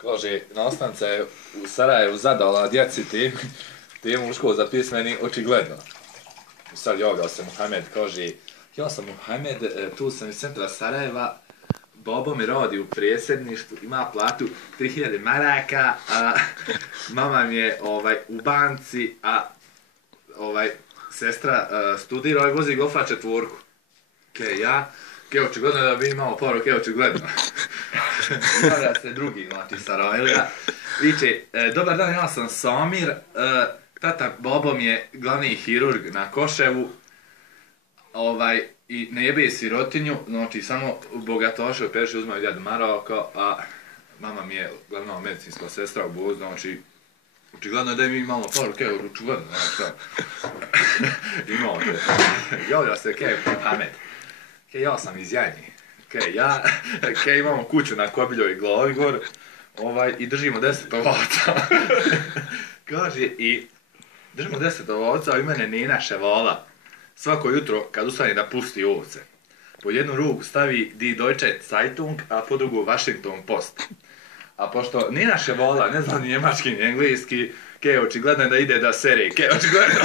Kaže, nastavnica je u Sarajevu zadala djeci temu u školu za pismeni očigledno. I sad javlja se Muhamed, kaže, ja sam Muhamed, tu sam iz centra Sarajeva, Bobo mi radi u predsjedništvu, ima platu 3000 maraka, a mama mi je u banci, a sestra studira i vozi golfa 4. Očigledno da bi imao poruke, očigledno. Javlja se drugi, znači Sarajlija. Viče, dobar dan, ja sam Samir, tata Bobo mi je glavni hirurg na Koševu, i ne jebe sirotinju, znači samo bogatoše u Perši uzmaju djedu Maroko, a mama mi je glavna medicinska sestra u Bozu, znači očigledno da mi imamo poruke, očigledno, znači šta. Imamo te. Javlja se Muhamed. Ja sam iz Jajni. Imamo kuću na Kobiljoj glavi gor i držimo 10 ovaca. Kaže, i držimo 10 ovaca, a i mene Nina ševala. Svako jutro kad ustane da pusti ovce. Po jednu ruku stavi Die Deutsche Zeitung, a po drugu Washington Post. A pošto Nina ševala, ne znam ni njemački ni engleski, očigledno da ide da sere, očigledno.